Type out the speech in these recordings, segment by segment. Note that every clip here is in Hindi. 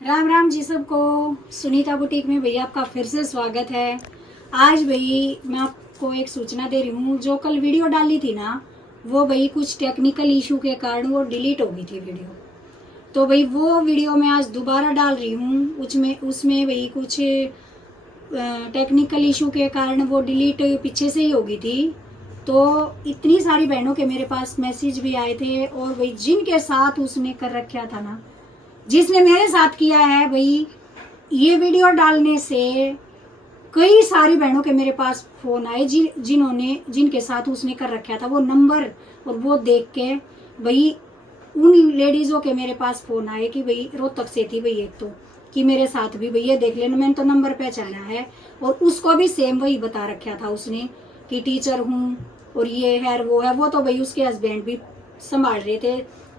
राम राम जी सबको। सुनीता बुटीक में भैया आपका फिर से स्वागत है। आज भाई मैं आपको एक सूचना दे रही हूँ। जो कल वीडियो डाली थी ना, वो भाई कुछ टेक्निकल इशू के कारण वो डिलीट हो गई थी वीडियो। तो भाई वो वीडियो मैं आज दोबारा डाल रही हूँ। उसमें भाई कुछ टेक्निकल इशू के कारण वो डिलीट पीछे से ही हो गई थी। तो इतनी सारी बहनों के मेरे पास मैसेज भी आए थे, और भाई जिनके साथ उसने कर रखा था ना, जिसने मेरे साथ किया है भाई, ये वीडियो डालने से कई सारी बहनों के मेरे पास फोन आए जिनके साथ उसने कर रखा था वो नंबर, और वो देख के भाई उन लेडीजों के मेरे पास फोन आए कि भाई रोहतक से थी भाई एक, तो कि मेरे साथ भी भैया देख लेना, मैंने तो नंबर पहचाना है। और उसको भी सेम वही बता रखा था उसने कि टीचर हूँ और ये है वो है। वो तो भाई उसके हस्बैंड भी संभाल रहे थे,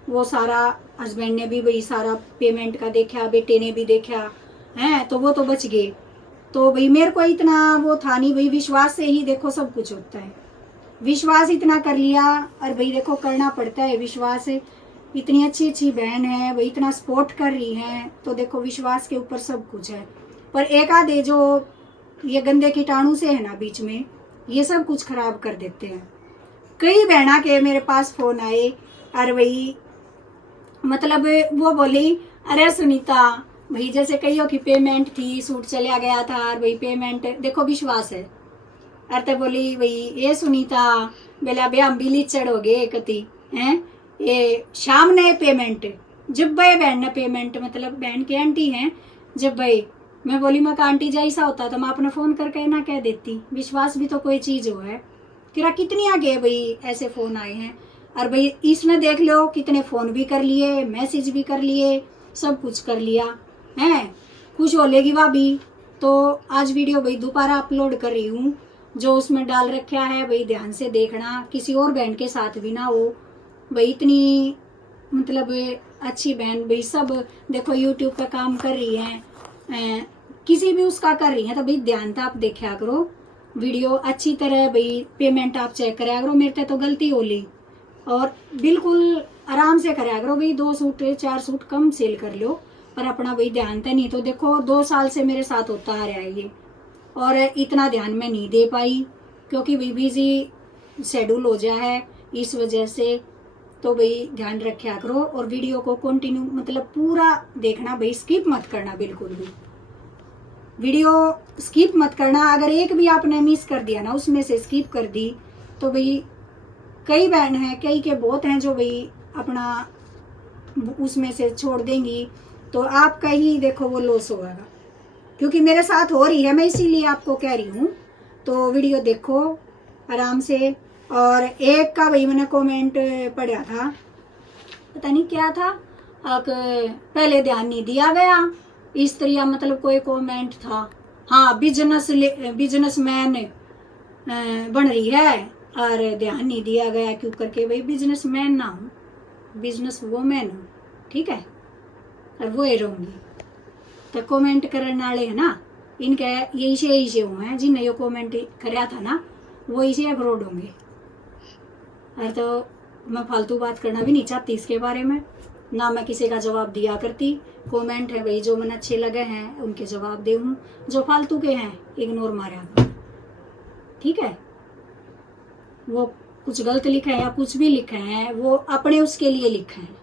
वो सारा हस्बैंड ने भी भाई सारा पेमेंट का देखा, बेटे ने भी देखा है, तो वो तो बच गए। तो भाई मेरे को इतना वो था नहीं भाई, विश्वास से ही देखो सब कुछ होता है। विश्वास इतना कर लिया, और भाई देखो करना पड़ता है विश्वास। इतनी अच्छी अच्छी बहन है भाई, इतना सपोर्ट कर रही हैं, तो देखो विश्वास के ऊपर सब कुछ है। पर एक आधे जो ये गंदे कीटाणु से है ना बीच में, ये सब कुछ खराब कर देते हैं। कई बहना के मेरे पास फोन आए, और भाई मतलब वो बोली, अरे सुनीता भाई जैसे कईयों की पेमेंट थी, सूट चला गया था, और भाई पेमेंट देखो विश्वास है। अरे बोली भाई ये सुनीता बेला बे हम बिली चढ़ोगे कति हैं, ये शाम ने पेमेंट जब भाई बहन ने पेमेंट, मतलब बहन की आंटी हैं, जब भाई मैं बोली मैं आंटी जैसा होता तो मैं अपना फोन करके ना कह देती। विश्वास भी तो कोई चीज हो है। कितनी आगे भाई ऐसे फोन आए हैं, और भाई इसमें देख लो कितने फोन भी कर लिए, मैसेज भी कर लिए, सब कुछ कर लिया है। खुश हो लेगी भाभी। तो आज वीडियो भाई दोबारा अपलोड कर रही हूँ। जो उसमें डाल रखा है भाई ध्यान से देखना, किसी और बहन के साथ भी ना हो भाई। इतनी मतलब अच्छी बहन भाई, सब देखो यूट्यूब पे काम कर रही हैं, किसी भी उसका कर रही हैं, तो भाई ध्यान से आप देखा करो वीडियो अच्छी तरह। भाई पेमेंट आप चेक करा करो, मेरे तो गलती हो ली, और बिल्कुल आराम से करा करो भाई। 2 सूट 4 सूट कम सेल कर लो, पर अपना भाई ध्यान था नहीं। तो देखो 2 साल से मेरे साथ होता आ रहा है ये, और इतना ध्यान मैं नहीं दे पाई क्योंकि भाई बिजी शेड्यूल हो जा है इस वजह से। तो भाई ध्यान रखा करो, और वीडियो को कंटिन्यू मतलब पूरा देखना भाई, स्किप मत करना बिल्कुल भी। वीडियो स्किप मत करना, अगर एक भी आपने मिस कर दिया ना, उसमें से स्किप कर दी, तो भाई कई बहन हैं, कई के बहुत हैं जो भाई अपना उसमें से छोड़ देंगी, तो आपका ही देखो वो लॉस होगा। क्योंकि मेरे साथ हो रही है, मैं इसीलिए आपको कह रही हूँ। तो वीडियो देखो आराम से। और एक का भाई मैंने कमेंट पढ़ा था, पता नहीं क्या था, पहले ध्यान नहीं दिया गया इस तरह, मतलब कोई कमेंट था। हाँ, बिजनेसमैन बन रही है और ध्यान नहीं दिया गया क्यों करके। भाई बिजनेसमैन ना हूँ, बिजनेस वोमेन हूँ, ठीक है, और वो ही रहूँगी। तो कमेंट करने वाले है ना, इनके यही से हुए हैं, जिनने ये कमेंट कराया था ना, वो इसे अपलोड होंगे। और तो मैं फालतू बात करना भी नहीं चाहती इसके बारे में, ना मैं किसी का जवाब दिया करती। कमेंट है भाई, जो मन अच्छे लगे हैं उनके जवाब दे हूँ, जो फालतू के हैं इग्नोर मारा, ठीक है। वो कुछ गलत लिखे हैं या कुछ भी लिखे हैं, वो अपने उसके लिए लिखे हैं,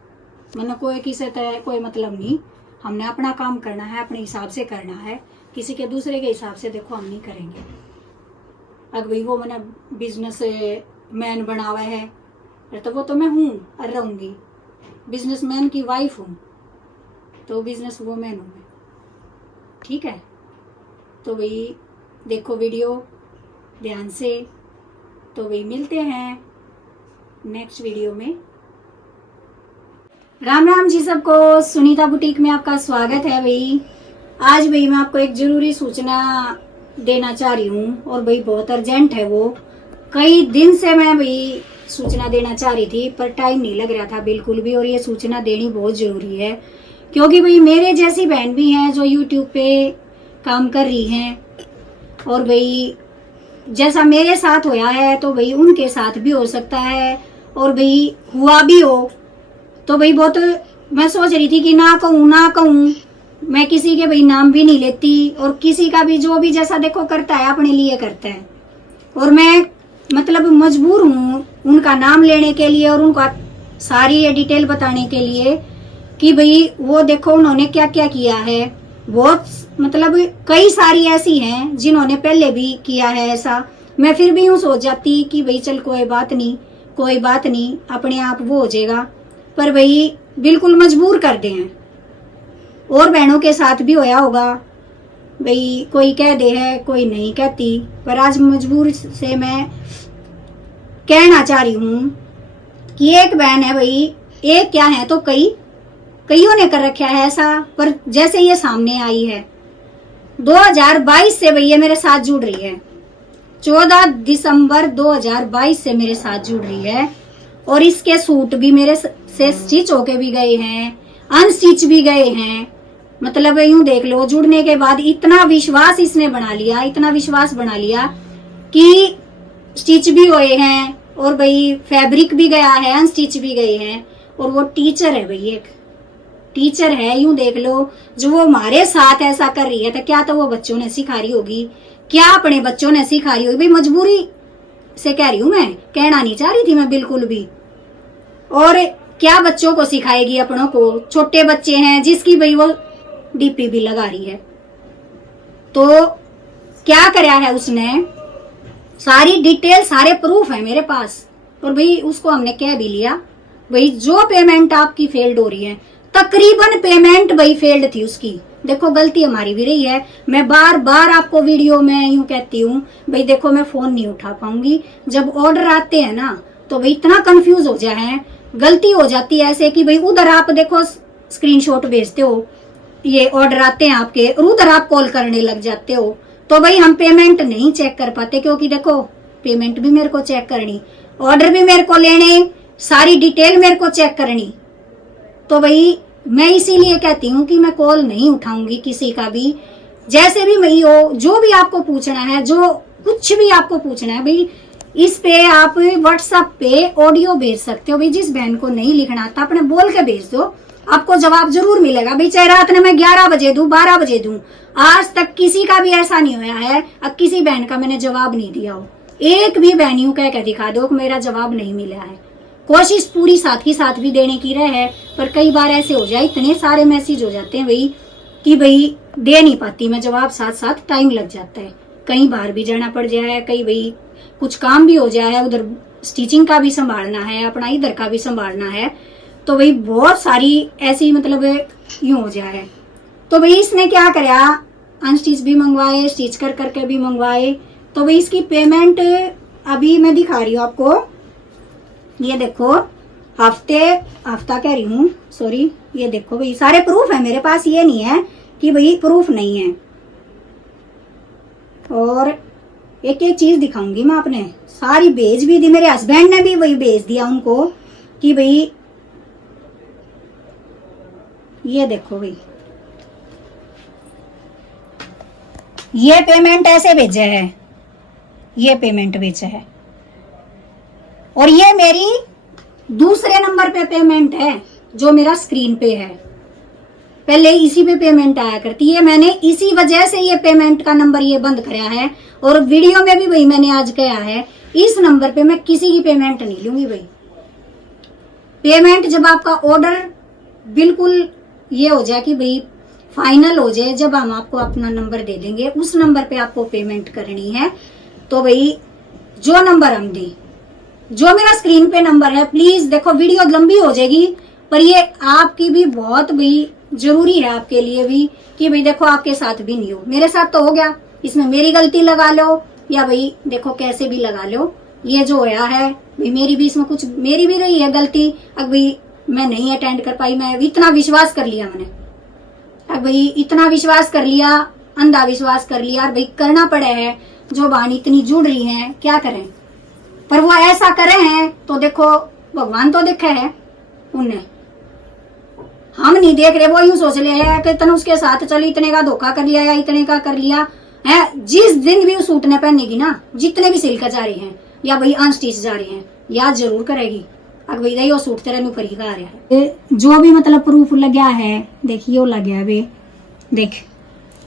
मैंने कोई किसी तरह कोई मतलब नहीं। हमने अपना काम करना है, अपने हिसाब से करना है, किसी के दूसरे के हिसाब से देखो हम नहीं करेंगे। अगर भाई वो मैंने बिजनेस मैन बना हुआ है, तो वो तो मैं हूँ और रहूँगी, बिजनेसमैन की वाइफ हूँ, तो बिजनेस वूमेन हूँ मैं, ठीक है। तो भाई देखो वीडियो ध्यान से। तो भाई मिलते हैं नेक्स्ट वीडियो में। राम राम जी सबको, सुनीता बुटीक में आपका स्वागत है भाई। आज भाई मैं आपको एक जरूरी सूचना देना चाह रही हूँ, और भाई बहुत अर्जेंट है वो। कई दिन से मैं भाई सूचना देना चाह रही थी, पर टाइम नहीं लग रहा था बिल्कुल भी, और ये सूचना देनी बहुत जरूरी है। क्योंकि भाई मेरे जैसी बहन भी हैं जो यूट्यूब पे काम कर रही हैं, और भाई जैसा मेरे साथ होया है तो भाई उनके साथ भी हो सकता है, और भाई हुआ भी हो। तो भाई बहुत मैं सोच रही थी कि ना कहूँ मैं किसी के भाई नाम भी नहीं लेती, और किसी का भी जो भी जैसा देखो करता है अपने लिए करता है, और मैं मतलब मजबूर हूँ उनका नाम लेने के लिए और उनका सारी ये डिटेल बताने के लिए कि भाई वो देखो उन्होंने क्या क्या किया है। बहुत मतलब कई सारी ऐसी हैं जिन्होंने पहले भी किया है ऐसा। मैं फिर भी यूँ सोच जाती कि भाई चल कोई बात नहीं, कोई बात नहीं, अपने आप वो हो जाएगा, पर भाई बिल्कुल मजबूर कर दे हैं। और बहनों के साथ भी होया होगा, भाई कोई कह दे है कोई नहीं कहती, पर आज मजबूर से मैं कहना चाह रही हूँ कि एक बहन है भाई, एक क्या है तो कईयों ने कर रखा है ऐसा, पर जैसे ये सामने आई है 2022 से भैया मेरे साथ जुड़ रही है, 14 दिसंबर 2022 से मेरे साथ जुड़ रही है, और इसके सूट भी मेरे से स्टिच होके भी गए हैं, अनस्टिच भी गए हैं। मतलब यूं देख लो, जुड़ने के बाद इतना विश्वास इसने बना लिया, इतना विश्वास बना लिया कि स्टिच भी हुए हैं, और भाई फैब्रिक भी गया है, अनस्टिच भी गए हैं। और वो टीचर है भाई, एक टीचर है, यूं देख लो, जो वो हमारे साथ ऐसा कर रही है तो क्या तो वो बच्चों ने सिखा रही होगी, क्या अपने बच्चों ने सिखा रही होगी। भाई मजबूरी से कह रही हूं, मैं कहना नहीं चाह रही थी मैं बिल्कुल भी। और क्या बच्चों को सिखाएगी अपनों को, छोटे बच्चे हैं जिसकी भाई वो डीपी भी लगा रही है। तो क्या कराया है उसने, सारी डिटेल सारे प्रूफ है मेरे पास, और भाई उसको हमने कह भी लिया भाई जो पेमेंट आपकी फेल्ड हो रही है, तकरीबन पेमेंट भाई फेल्ड थी उसकी। देखो गलती हमारी भी रही है, मैं बार बार आपको वीडियो में यूं कहती हूँ भाई देखो मैं फोन नहीं उठा पाऊंगी, जब ऑर्डर आते हैं ना तो भाई इतना कंफ्यूज हो जाए, गलती हो जाती है ऐसे कि भाई उधर आप देखो स्क्रीनशॉट भेजते हो, ये ऑर्डर आते हैं आपके, और उधर आप कॉल करने लग जाते हो, तो भाई हम पेमेंट नहीं चेक कर पाते, क्योंकि देखो पेमेंट भी मेरे को चेक करनी, ऑर्डर भी मेरे को लेने, सारी डिटेल मेरे को चेक करनी। तो भाई मैं इसीलिए कहती हूँ कि मैं कॉल नहीं उठाऊंगी किसी का भी, जैसे भी मैं हो, जो भी आपको पूछना है, जो कुछ भी आपको पूछना है भाई, इस पे आप व्हाट्सएप पे ऑडियो भेज सकते हो। भाई जिस बहन को नहीं लिखना आता अपने बोल के भेज दो, आपको जवाब जरूर मिलेगा। भाई चाहे रात में मैं 11 बजे दूं, 12 बजे दूं, आज तक किसी का भी ऐसा नहीं हुआ है अब किसी बहन का मैंने जवाब नहीं दिया हो। एक भी बहन यूं कह के दिखा दो कि मेरा जवाब नहीं मिला है। कोशिश पूरी साथ ही साथ भी देने की रहे, पर कई बार ऐसे हो जाए, इतने सारे मैसेज हो जाते हैं भाई कि भाई दे नहीं पाती मैं जवाब, साथ साथ टाइम लग जाता है, कई बार भी जाना पड़ जाए, कई भाई कुछ काम भी हो जाए, उधर स्टिचिंग का भी संभालना है, अपना इधर का भी संभालना है, तो भाई बहुत सारी ऐसी मतलब यूं हो जाए। तो भाई इसने क्या कराया, अनस्टिच भी मंगवाए, स्टिच कर करके भी मंगवाए। तो भाई इसकी पेमेंट अभी मैं दिखा रही हूँ आपको, ये देखो हफ्ता कह रही हूँ, सॉरी, ये देखो भाई सारे प्रूफ है मेरे पास, ये नहीं है कि भाई प्रूफ नहीं है। और एक एक चीज दिखाऊंगी मैं, आपने सारी भेज भी दी, मेरे हस्बैंड ने भी वही भेज दिया उनको कि भाई ये देखो भाई ये पेमेंट ऐसे भेजे है, ये पेमेंट भेजा है, और ये मेरी दूसरे नंबर पे पेमेंट है जो मेरा स्क्रीन पे है, पहले इसी पे पेमेंट आया करती है, मैंने इसी वजह से ये पेमेंट का नंबर ये बंद कराया है। और वीडियो में भी भाई मैंने आज कहा है, इस नंबर पे मैं किसी की पेमेंट नहीं लूंगी भाई। पेमेंट जब आपका ऑर्डर बिल्कुल ये हो जाए कि भाई फाइनल हो जाए, जब हम आपको अपना नंबर दे देंगे, उस नंबर पे आपको पेमेंट करनी है। तो भाई जो नंबर हम दी, जो मेरा स्क्रीन पे नंबर है, प्लीज देखो वीडियो लंबी हो जाएगी, पर ये आपकी भी बहुत भाई जरूरी है आपके लिए भी कि भाई देखो आपके साथ भी नहीं हो, मेरे साथ तो हो गया, इसमें मेरी गलती लगा लो या भाई देखो कैसे भी लगा लो, ये जो होया है भाई मेरी भी इसमें कुछ मेरी भी रही है गलती। अब भाई मैं नहीं अटेंड कर पाई, मैं इतना विश्वास कर लिया मैंने, अब भाई इतना विश्वास कर लिया, अंधा विश्वास कर लिया, और भाई करना पड़ा है, जो बहन इतनी जुड़ रही हैं क्या करें, पर वो ऐसा करे हैं तो देखो भगवान तो देखा है उनने, हम नहीं देख रहे। वो यूं सोच ले है कि इतना उसके साथ चलो, इतने का धोखा कर लिया या इतने का कर लिया है। जिस दिन भी वो सूट ने पहनेगी ना, जितने भी सिल्क जा रहे हैं या भाई अनस्टिच जा रहे हैं, याद जरूर करेगी अब भाई वो सूट तेरे नु खरीदा आ रहा है। जो भी मतलब प्रूफ लग गया है, देखिए वो लग गया वे, देख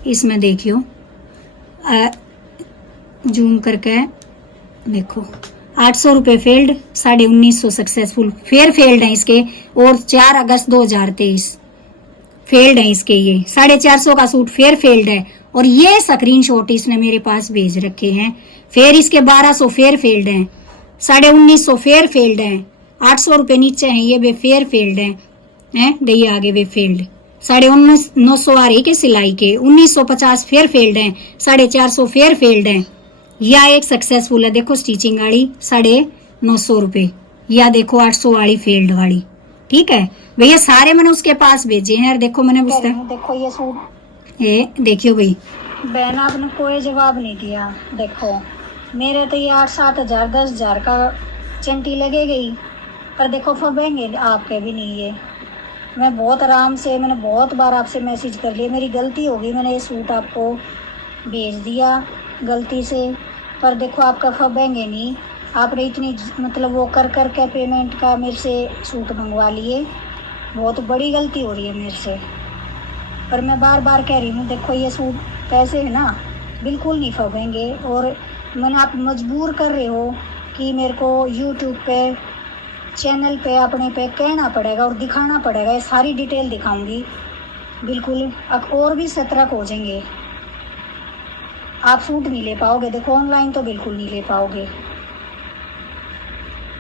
इसमें देखियो जूम करके देखो 800 रुपये फेल्ड, 1950 सक्सेसफुल। फिर फेल्ड है इसके, और 4 अगस्त 2023 फेल्ड है इसके। ये 450 का सूट फिर फेल्ड है, और ये स्क्रीनशॉट इसने मेरे पास भेज रखे हैं। फिर इसके 1200 फिर फेल्ड है, 1950 फिर फेल्ड है, 800 रुपये नीचे हैं ये वे फिर फेल्ड है देखिए आगे वे फेल्ड। 950 आ रही के सिलाई के, 1950 फिर फेल्ड है, 450 फिर फेल्ड है। या एक सक्सेसफुल है, देखो स्टिचिंग वाली 950 रुपये, या देखो 800 वाली फेल्ड वाली। ठीक है भैया, सारे मैंने उसके पास भेजे हैं। देखो मैंने देखो ये सूट, ये देखियो भाई बहन आपने कोई जवाब नहीं दिया। देखो मेरे तो ये 8-7 हज़ार 10 हज़ार का चंटी लगे गई, पर देखो फबेंगे आपके भी नहीं। ये मैं बहुत आराम से, मैंने बहुत बार आपसे मैसेज कर लिया, मेरी गलती होगी, मैंने ये सूट आपको भेज दिया गलती से, पर देखो आपका फबेंगे नहीं। आपने इतनी मतलब वो कर कर के पेमेंट का मेरे से सूट मंगवा लिए, बहुत बड़ी गलती हो रही है मेरे से। पर मैं बार बार कह रही हूँ, देखो ये सूट पैसे है ना बिल्कुल नहीं फबेंगे, और मैंने आप मजबूर कर रहे हो कि मेरे को यूट्यूब पे चैनल पे अपने पे कहना पड़ेगा और दिखाना पड़ेगा। ये सारी डिटेल दिखाऊंगी बिल्कुल, अब और भी सतर्क हो जाएंगे। आप सूट नहीं ले पाओगे, देखो ऑनलाइन तो बिल्कुल नहीं ले पाओगे।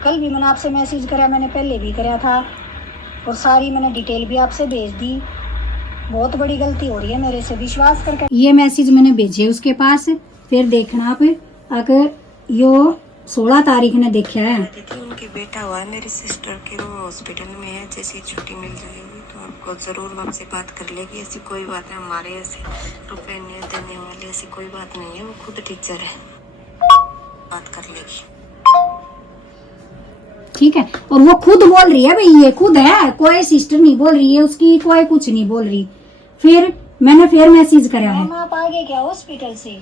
कल भी मैंने आपसे मैसेज करा, मैंने पहले भी करा था, और सारी मैंने डिटेल भी आपसे भेज दी। बहुत बड़ी गलती हो रही है मेरे से, विश्वास करके ये मैसेज मैंने भेजे उसके पास। फिर देखना आप, अगर यो 16 तारीख ने देखा है। उनकी बेटा हुआ है मेरी सिस्टर की, वो हॉस्पिटल में है, जैसे छुट्टी मिल जाएगी तो आपको जरूर आपसे बात कर लेगी। ऐसी कोई बात है, हमारे ऐसे रुपए नहीं देने वाले, ऐसी कोई बात नहीं है। वो खुद टीचर है, बात कर लेगी। ठीक है, और वो खुद बोल रही है भाई, ये खुद है, कोई सिस्टर नहीं बोल रही है उसकी, कोई कुछ नहीं बोल रही। फिर मैंने फिर मैसेज करा है, आप आगे क्या हॉस्पिटल से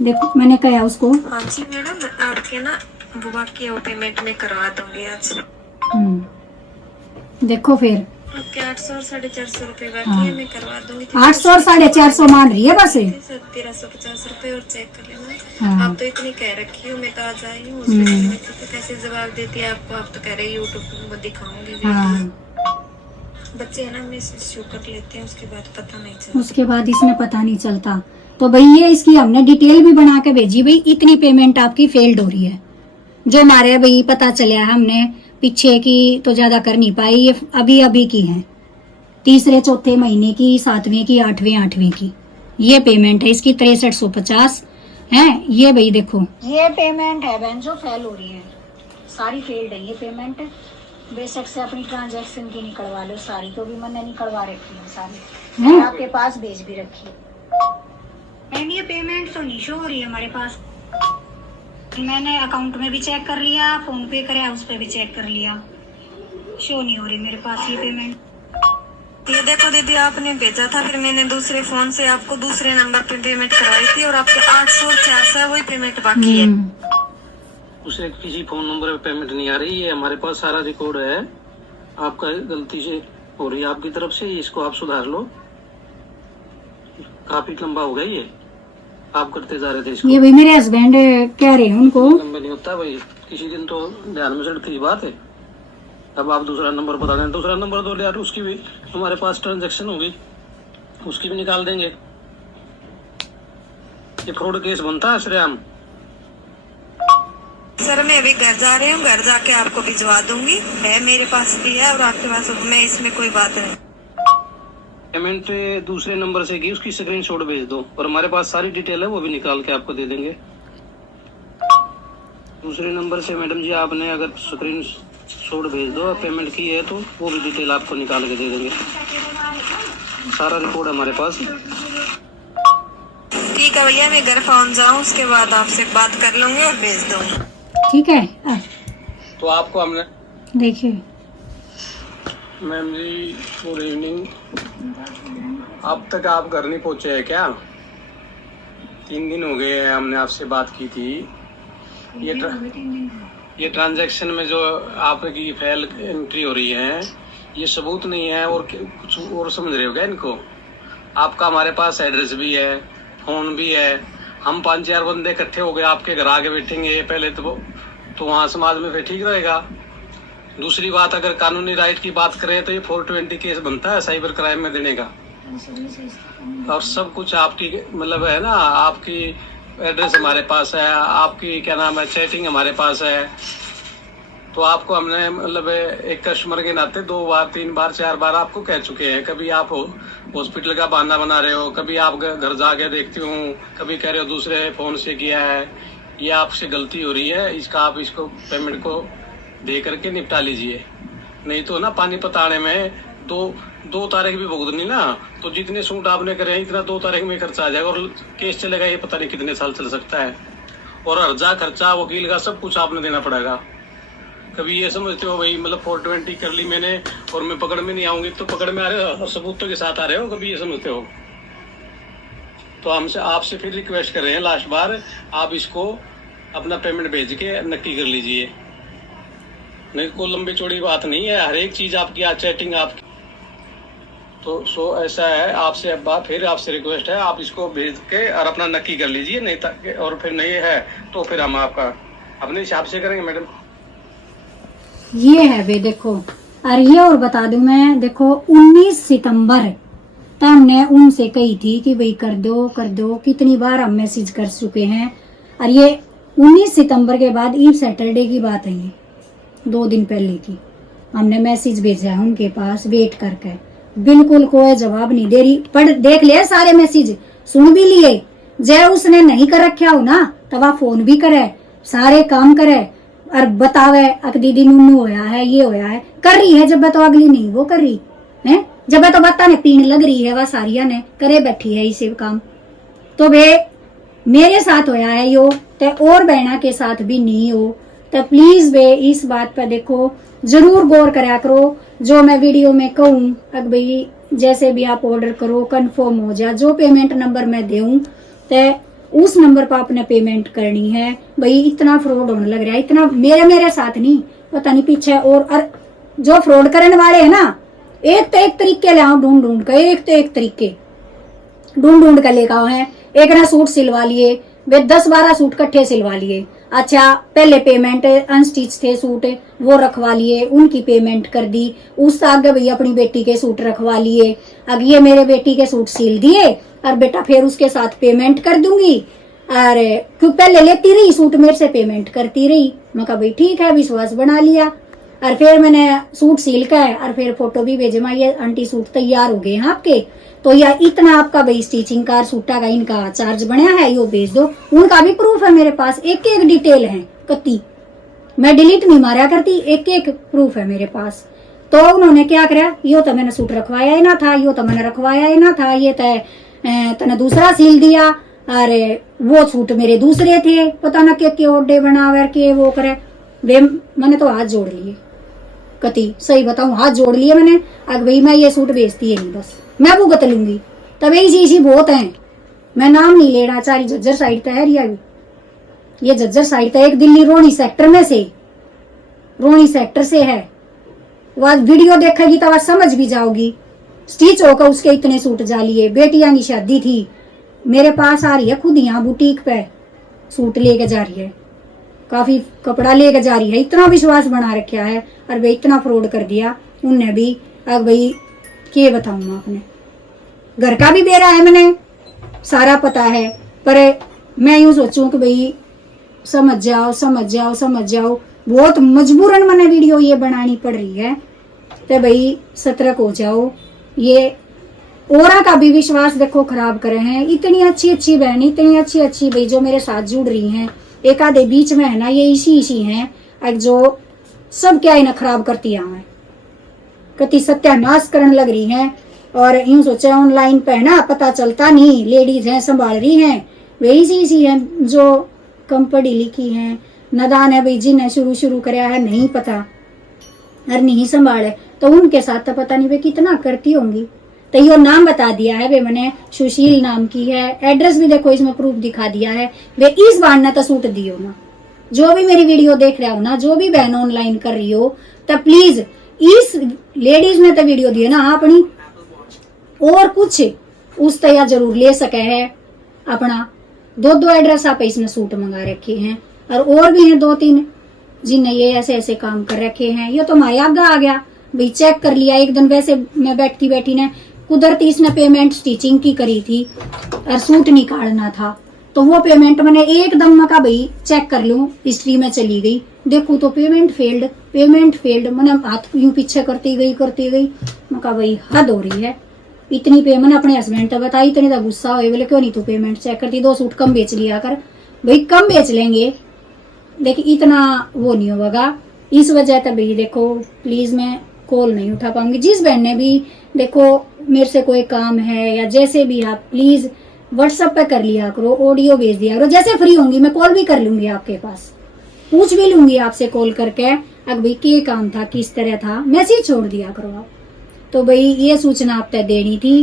देखो, मैंने कहा उसको, हाँ जी मैडम, आपके ना बुआ की पेमेंट में करवा दूंगी आज। देखो फिर आपके 800 और 450 रुपए बाकी है, मैं करवा दूंगी। 800 और 450 मान रही है बस, 1350 रुपए और चेक कर लेना। आप तो इतनी कह रखी हो, मैं तो आज आई हूँ तो कैसे जवाब देती है आपको। आप तो कह रहे यूट्यूब में दिखाऊंगी। बच्चे है ना मैसेज शो कर लेते हैं, उसके बाद पता नहीं चलता, उसके बाद इसमें पता नहीं चलता। तो भाई ये इसकी हमने डिटेल भी बना के भेजी, भाई इतनी पेमेंट आपकी फेल्ड हो रही है। जो हमारे भाई पता चला, हमने पीछे की तो ज्यादा कर नहीं पाई, ये अभी की है, तीसरे चौथे महीने की, 7वें की, 8वें की ये पेमेंट है इसकी 6350 है। ये भाई देखो ये पेमेंट है बहन जो फेल हो रही है, सारी फेल्ड है ये पेमेंट। बेशक से अपनी ट्रांजैक्शन की निकलवा लो सारी, तो भी मैंने निकलवा रखी है सारी, आपके पास भेज भी रखी है। ये पेमेंट तो नहीं शो हो रही है हमारे पास, मैंने अकाउंट में भी चेक कर लिया, फोन पे कराया उस पर भी चेक कर लिया, शो नहीं हो रही मेरे पास ये पेमेंट। ये देखो दीदी, आपने भेजा था, फिर मैंने दूसरे फोन से आपको दूसरे नंबर पे पेमेंट करवाई थी, और आपके 800 और 400 वही पेमेंट बाकी है। उसे किसी फोन नंबर पे पेमेंट नहीं आ रही है, हमारे पास सारा रिकॉर्ड है, आपका गलती से हो रही है आपकी तरफ से, इसको आप सुधार लो। काफी लंबा हो गया ये, आप करते जा रहे थे इसको। ये भाई मेरे हस्बैंड कह रहे हैं उनको, लंबा नहीं होता भाई, किसी दिन तो ध्यान में चढ़ती बात है। अब आप दूसरा नंबर बता दें, दूसरा नंबर दो यार, उसकी भी हमारे पास ट्रांजैक्शन होगी, उसकी भी निकाल देंगे। ये फ्रॉड केस बनता है श्रेयाम। सर मैं अभी घर जा रही हूँ, घर जाके आपको भिजवा दूंगी, है मेरे पास भी है और आपके पास, मैं इसमें कोई बात नहीं। पेमेंट दूसरे नंबर से की, उसकी स्क्रीनशॉट भेज दो, और हमारे पास सारी डिटेल है, वो भी निकाल के आपको दे देंगे। दूसरे नंबर से मैडम जी आपने अगर स्क्रीनशॉट भेज दो, पेमेंट की है तो वो भी डिटेल आपको निकाल के दे देंगे, सारा रिकॉर्ड हमारे पास। ठीक है भैया, मैं घर पहुँच जाऊँ, उसके बाद आपसे बात कर लूंगी और भेज दूंगी। ठीक है, तो आपको हमने देखिए मैम जी गुड इवनिंग, अब तक आप घर नहीं पहुंचे हैं क्या? 3 दिन हो गए हैं, हमने आपसे बात की थी। ये ट्रांजैक्शन में जो आपकी फेल एंट्री हो रही है, ये सबूत नहीं है, और कुछ और समझ रहे हो क्या इनको? आपका हमारे पास एड्रेस भी है, फोन भी है। हम 5-4 बंदे इकट्ठे हो गए आपके घर आके बैठेंगे पहले तो वहाँ समाज में फिर ठीक रहेगा। दूसरी बात, अगर कानूनी राइट की बात करें तो ये 420 केस बनता है साइबर क्राइम में देने का। और सब कुछ आपकी मतलब है ना, आपकी एड्रेस हमारे पास है, आपकी क्या नाम है चैटिंग हमारे पास है। तो आपको हमने मतलब एक कस्टमर के नाते 2 बार 3 बार 4 बार आपको कह चुके हैं। कभी आप हॉस्पिटल का बहाना बना रहे हो, कभी आप घर जाके देखती हूँ, कभी कह रहे हो दूसरे फोन से किया है। ये आपसे गलती हो रही है, इसका आप इसको पेमेंट को दे करके निपटा लीजिए। नहीं तो ना पानी पताने में दो तारीख भी भुगतनी ना, तो जितने सूट आपने करे हैं इतना 2 तारीख में खर्चा आ जाएगा और केस चलेगा ये पता नहीं कितने साल चल सकता है। और अर्जा खर्चा वकील का सब कुछ आपने देना पड़ेगा। कभी ये समझते हो भाई मतलब 420 कर ली मैंने और मैं पकड़ में नहीं आऊंगी, तो पकड़ में आ रहे हो और सबूतों के साथ आ रहे हो, कभी ये समझते हो? तो हमसे आपसे फिर रिक्वेस्ट कर रहे हैं लास्ट बार, आप इसको अपना पेमेंट भेज के नक्की कर लीजिए। नहीं कोई लंबी चौड़ी बात नहीं है, हर एक चीज आपकी चैटिंग आपकी। तो सो ऐसा है, आपसे अब फिर आपसे रिक्वेस्ट है, आप इसको भेज के और अपना नक्की कर लीजिए। नहीं तक और फिर नहीं है तो फिर हम आपका अपने हिसाब से करेंगे मैडम। ये है वे देखो। और ये और बता दूं मैं, देखो 19 सितंबर तक हमने उनसे कही थी कि भाई कर दो, कितनी बार हम मैसेज कर चुके हैं। और ये 19 सितंबर के बाद ईद सैटरडे की बात है, ये 2 दिन पहले की। हमने मैसेज भेजा है उनके पास वेट करके, बिल्कुल कोई जवाब नहीं दे रही। पढ़ देख लिया सारे मैसेज, सुन भी लिए। जय उसने नहीं कर रखा हो ना तब आप फोन भी करे, सारे काम करे और बतावे अक दीदी नूनू होया है, ये होया है, कर रही है। जब तो अगली नहीं वो कर रही है, जब तो बता ने पीन लग रही है, वह सारिया ने करे बैठी है इसे काम। तो वे मेरे साथ होया है यो, ते और बहना के साथ भी नहीं हो। तो प्लीज वे इस बात पर देखो जरूर गौर करा करो। जो मैं वीडियो में कहूँ अब भाई जैसे भी आप ऑर्डर करो कंफर्म हो जा, जो पेमेंट नंबर मैं दूँ तो उस नंबर पर आपने पेमेंट करनी है। भाई इतना फ्रॉड होने लग रहा है, इतना मेरे साथ नहीं पता नहीं पीछे। और जो फ्रॉड करने वाले है ना, एक तो एक तरीके ले आओ ढूंढ कर, एक तो एक तरीके ढूंढ कर लेकर आओ है। एक ना सूट सिलवा लिए, वे 10-12 सूट इकट्ठे सिलवा लिए। अच्छा पहले पेमेंट अनस्टिच थे सूट वो रखवा लिए, उनकी पेमेंट कर दी। उससे आगे भैया अपनी बेटी के सूट रखवा लिए। अब ये मेरे बेटी के सूट सिल दिए और बेटा फिर उसके साथ पेमेंट कर दूंगी। और क्यों पहले लेती रही सूट मेरे से पेमेंट करती रही। मैं कहा भाई ठीक है, विश्वास बना लिया। और फिर मैंने सूट सिल कर और फिर फोटो भी भेजे, माँ ये आंटी सूट तैयार हो गए हैं आपके, तो या इतना आपका भाई स्टिचिंग का सूटा का इनका चार्ज बनया है, यो भेज दो। उनका भी प्रूफ है मेरे पास, एक एक डिटेल है कत्ती, मैं डिलीट नहीं मारा करती, एक एक प्रूफ है मेरे पास। तो उन्होंने क्या करा, यो तो मैंने सूट रखवाया ही ना था, यो तो मैंने रखवाया ही ना था, ये तने दूसरा सिल दिया। अरे वो सूट मेरे दूसरे थे, पता ना के ओडे बनावे के वो करे। वे मैंने तो हाथ जोड़ लिए कति, सही बताऊं हाथ जोड़ लिए मैंने। अब भाई मैं ये सूट बेचती है नहीं, बस मैं भुगत लूंगी। तब ऐसी बहुत है, मैं नाम नहीं लेना चाह रही। झज्जर साइड है रिया भी, ये झज्जर साइड एक दिल्ली रोनी सेक्टर में से, रोनी सेक्टर से है। वह वीडियो देखेगी तो वह समझ भी जाओगी। स्टिच होकर उसके इतने सूट जा लिए। बेटियां की शादी थी, मेरे पास आ रही है खुद यहाँ बुटीक पे सूट लेके जा रही है, काफी कपड़ा लेके जा रही है। इतना विश्वास बना रखा है और भाई इतना फ्रॉड कर दिया उनने भी। अब भाई क्या बताऊँ आपने, घर का भी बेरा है, मैंने सारा पता है। पर मैं यूं सोचूं कि भाई समझ जाओ। बहुत मजबूरन मैंने वीडियो ये बनानी पड़ रही है, तो भाई सतर्क हो जाओ। ये औरा का भी विश्वास देखो खराब करे हैं। इतनी अच्छी बहन, इतनी अच्छी भाई जो मेरे साथ जुड़ रही हैं, एक आधे बीच में है ना ये इसी हैं जो सब क्या इन्हें खराब करती है, कति सत्यानाश करने लग रही हैं। और यूं सोचे ऑनलाइन पे है ना पता चलता नहीं, लेडीज हैं संभाल रही हैं, वे इसी हैं जो कम पढ़ी लिखी हैं, नदान है भाई, जिन्हें शुरू कराया है नहीं पता और नहीं संभाले, तो उनके साथ तो पता नहीं वे कितना करती होंगी। तो ये नाम बता दिया है वे मैंने, सुशील नाम की है। एड्रेस भी देखो इसमें प्रूफ दिखा दिया है। वे इस बार ना तो सूट दियो ना, जो भी मेरी वीडियो देख रहा हो ना, जो भी बहन ऑनलाइन कर रही हो, तो प्लीज इस लेडीज ने तो वीडियो दी है ना अपनी, और कुछ उस तरह जरूर ले सके है अपना। दो एड्रेस आप इसने सूट मंगा रखे हैं और भी हैं 2-3 जिन्हें ये ऐसे ऐसे काम कर रखे हैं। ये तो हमारे आगे आ गया भाई, चेक कर लिया एक दिन। वैसे मैं बैठी ने कुदरती इसने पेमेंट स्टिचिंग की करी थी और सूट निकालना था, तो वो पेमेंट मैंने एकदम में कहा भाई चेक कर लूं, हिस्ट्री में चली गई, देखूं तो पेमेंट फेल्ड। मैंने हाथ यूं पीछे करती गई। मैं कहा भाई हद हो रही है, इतनी पेमेंट अपने हस्बैंड तो बताई, इतनी तो गुस्सा हुए, बोले क्यों नहीं तू पेमेंट चेक करती, 2 सूट कम बेच लिया कर। भाई कम बेच लेंगे, देखिए इतना वो नहीं होगा। इस वजह से भाई देखो प्लीज मैं कॉल नहीं उठा पाऊंगी। जिस बहन ने भी देखो मेरे से कोई काम है या जैसे भी, आप प्लीज व्हाट्सएप पे कर लिया करो, ऑडियो भेज दिया करो। जैसे फ्री होंगी मैं कॉल भी कर लूंगी आपके पास, पूछ भी लूंगी आपसे कॉल करके, अब भाई क्या काम था, किस तरह था, मैसेज छोड़ दिया करो आप। तो भाई ये सूचना आप तक देनी थी।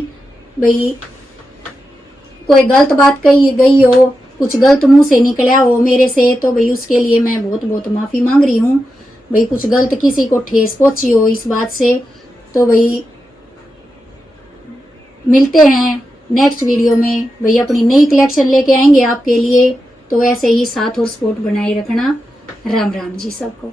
भाई कोई गलत बात कही गई हो, कुछ गलत मुंह से निकला हो मेरे से, तो भाई उसके लिए मैं बहुत माफी मांग रही हूँ। भाई कुछ गलत किसी को ठेस पहुंची हो इस बात से, तो भाई मिलते हैं नेक्स्ट वीडियो में। भाई अपनी नई कलेक्शन लेके आएंगे आपके लिए, तो ऐसे ही साथ और सपोर्ट बनाए रखना। राम राम जी सबको।